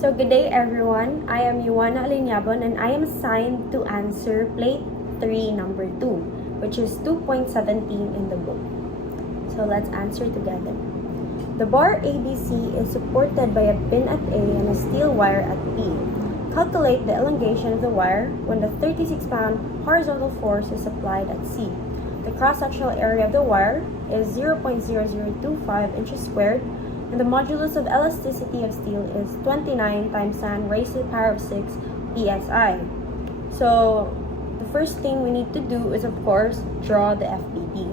So good day everyone, I am Yuana Alinyabon and I am assigned to answer plate 3 number 2, which is 2.17 in the book. So let's answer together. The bar ABC is supported by a pin at A and a steel wire at B. Calculate the elongation of the wire when the 36-pound horizontal force is applied at C. The cross-sectional area of the wire is 0.0025 inches squared, and the modulus of elasticity of steel is 29 times 10 raised to the power of 6 psi. So the first thing we need to do is, of course, draw the FBD.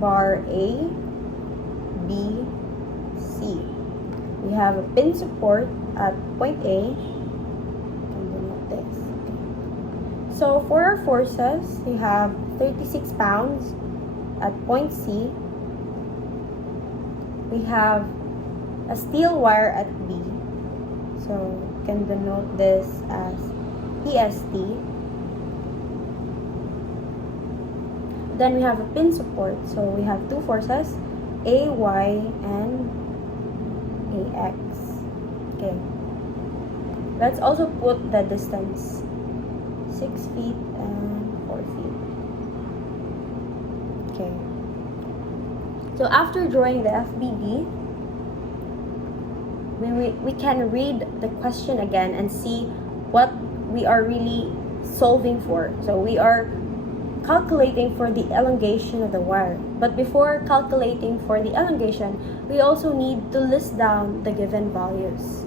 Bar A, B, C. We have a pin support at point A. So for our forces, we have 36 pounds at point C. We have a steel wire at B. So we can denote this as PST. Then we have a pin support. So we have two forces, AY and AX. Okay. Let's also put the distance, 6 feet and 4 feet. Okay. So after drawing the FBD, we can read the question again and see what we are really solving for. So we are calculating for the elongation of the wire. But before calculating for the elongation, we also need to list down the given values.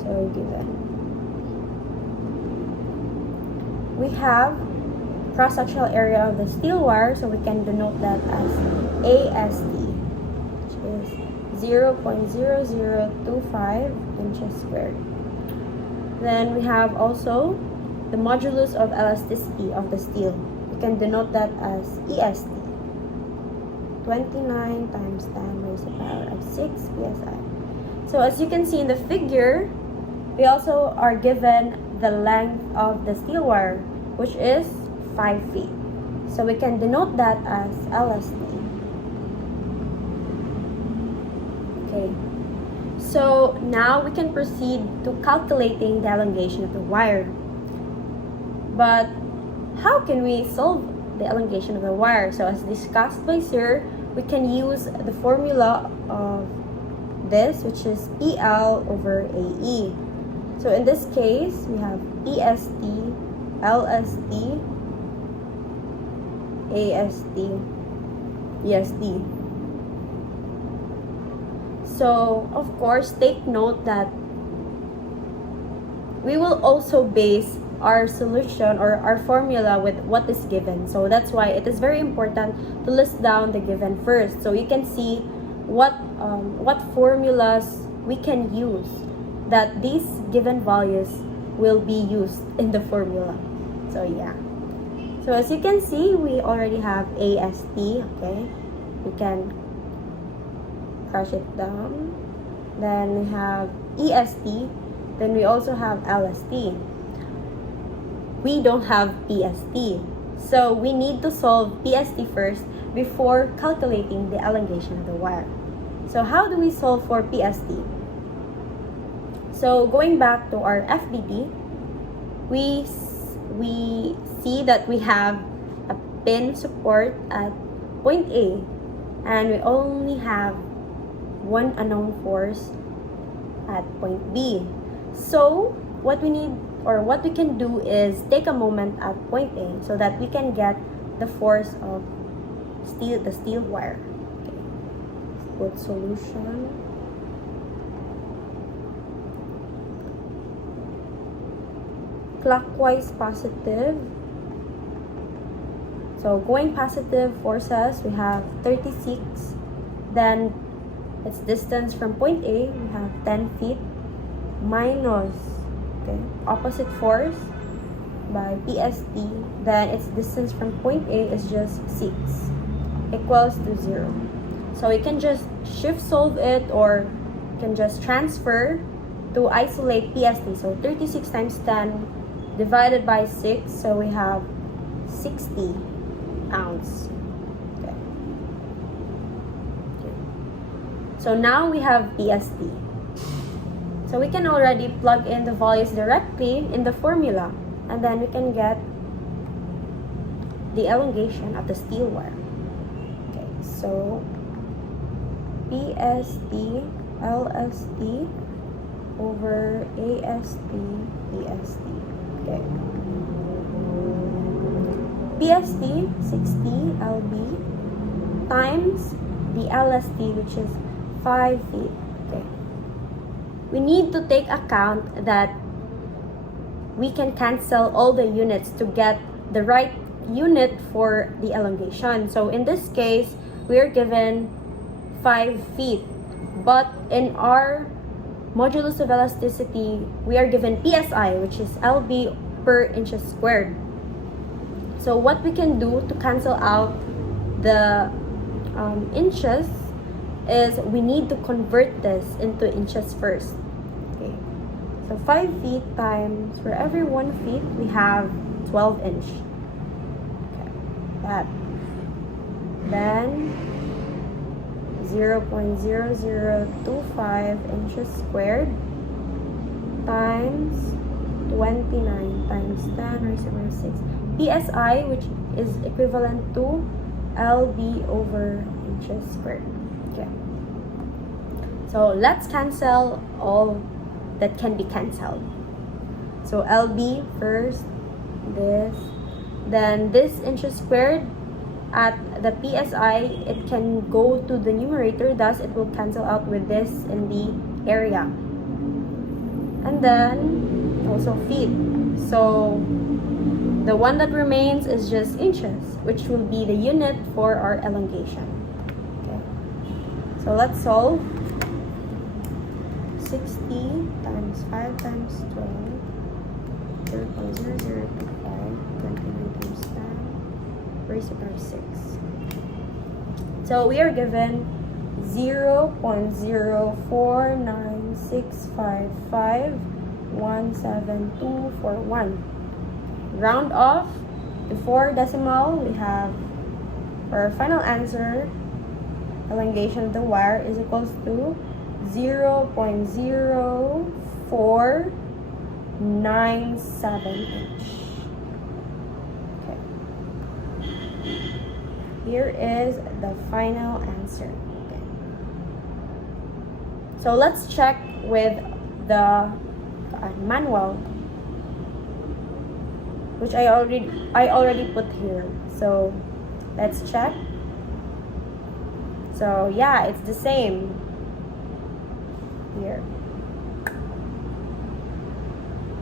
So given. We have cross-sectional area of the steel wire, so we can denote that as AST, which is 0.0025 inches squared. Then we have also the modulus of elasticity of the steel. We can denote that as EST, 29 times 10 raised to the power of 6 psi. So as you can see in the figure, we also are given the length of the steel wire, which is 5 feet. So we can denote that as LST. Okay. So now we can proceed to calculating the elongation of the wire. But how can we solve the elongation of the wire? So as discussed by Sir, we can use the formula of this, which is PL over AE. So in this case, we have EST, LST, AST, EST. So of course, take note that we will also base our solution or our formula with what is given. So that's why it is very important to list down the given first, so you can see what formulas we can use, that these given values will be used in the formula. So yeah. So as you can see, we already have AST. Okay, we can crush it down. Then we have EST. Then we also have LST. We don't have PST. So we need to solve PST first before calculating the elongation of the wire. So how do we solve for PST? So going back to our FBD, we see that we have a pin support at point A, and we only have one unknown force at point B. So what we need, or what we can do, is take a moment at point A so that we can get the force of the steel wire. Okay. Put solution. Clockwise positive. So going positive forces, we have 36. Then its distance from point A, we have 10 feet minus, okay, opposite force by PST, then its distance from point A is just 6, equals to 0. So you can just shift solve it, or you can just transfer to isolate PST. So 36 times 10 divided by 6, so we have 60 ounce. Okay. So now we have PST. So we can already plug in the values directly in the formula, and then we can get the elongation of the steel wire. Okay, so PST LST over AST PST. Okay. PST 60 LB times the LST, which is 5 feet. Okay. We need to take account that we can cancel all the units to get the right unit for the elongation. So in this case, we are given 5 feet. But in our modulus of elasticity, we are given PSI, which is LB per inches squared. So what we can do to cancel out the inches is we need to convert this into inches first. Okay. So 5 feet times, for every 1 feet, we have 12 inch. Okay. That. Then 0.0025 inches squared times 29 times 10 raised to the 6 PSI, which is equivalent to LB over inches squared. Okay. So let's cancel all that can be canceled. So LB first, this, then this inches squared. At the PSI, it can go to the numerator, thus it will cancel out with this in the area. And then also feet. So the one that remains is just inches, which will be the unit for our elongation. Okay. So let's solve. 60 times 5 times 12, 0.0025, 29 times 10. Raised to power 6. So we are given 0.04965517241. Round off to 4 decimal. We have for our final answer, elongation of the wire is equals to 0.0497 inch. Here is the final answer. Okay. So let's check with the manual, which I already put here. So let's check. So yeah, it's the same here.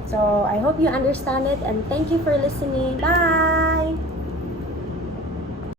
So I hope you understand it, and thank you for listening. Bye.